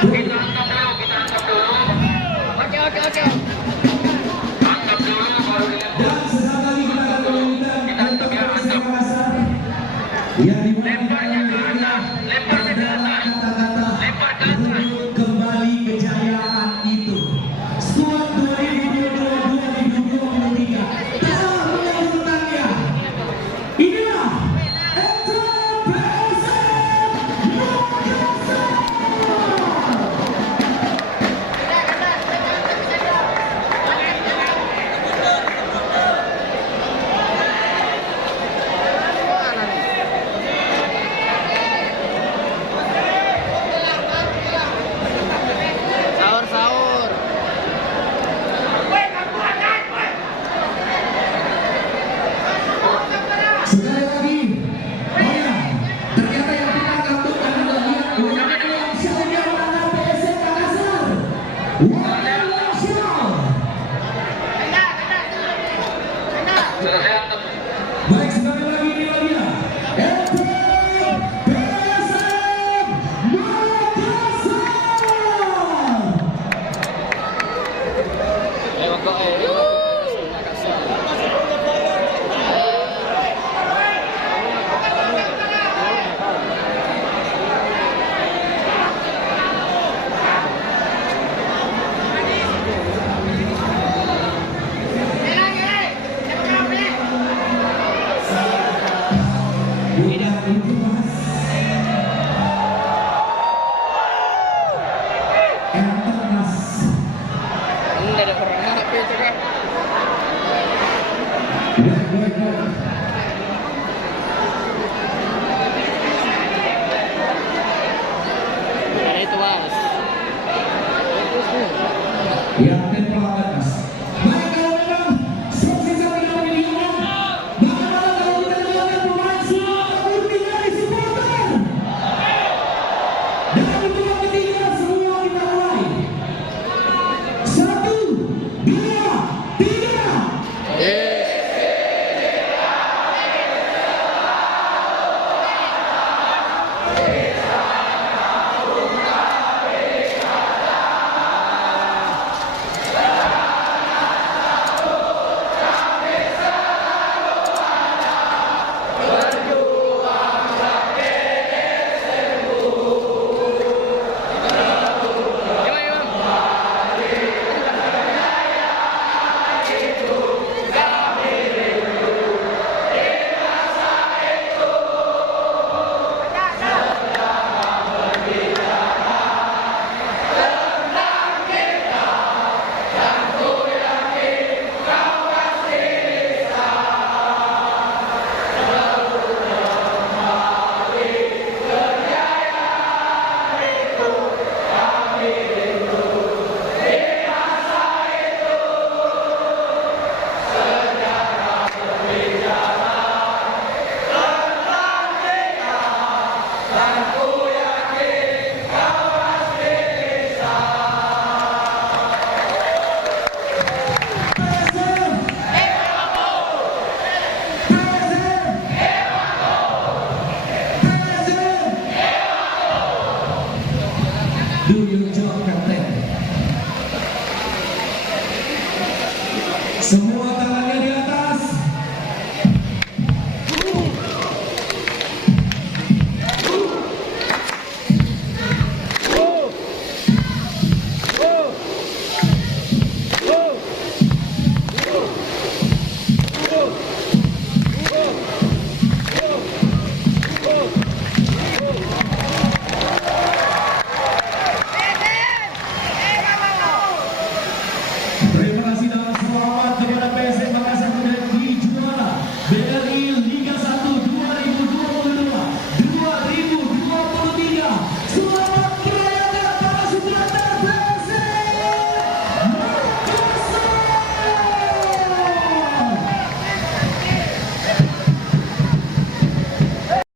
Kita angkat dulu. Oke. Angkat dulu baru Dan sesaat lagi kita akan melanjutkan kita angkat ya, Persib angkat. Makassar yang dimana Lemparnya ke atas, lemparnya ke atas. kata-kata Lempar ke atas. untuk kembali kejayaan itu. Skuad 2022-2023 telah menyambutkannya. Inilah Enter PSM Makassar. Sahur. Sekali lagi, oh ya, ternyata yang kita kartu adalah lihat Wawan Langsyah yang mana PSM Makassar. Wawan Langsyah. Selesai angkat. Baik, sekali lagi inilah dia. Enter PSM Makassar. Lewat kok Bukan itu mas. Enter mas. Enggak ada orang HP itu kan. Baik. Ada itu mas. Yang tempat mas. Baik, kalau memang sisa tidak diingat, bagaimana kalau kita lihat pemain semua murni dari supporter. Dan untuk yang ketiga semua kita mulai. 1, 2, 3. Do you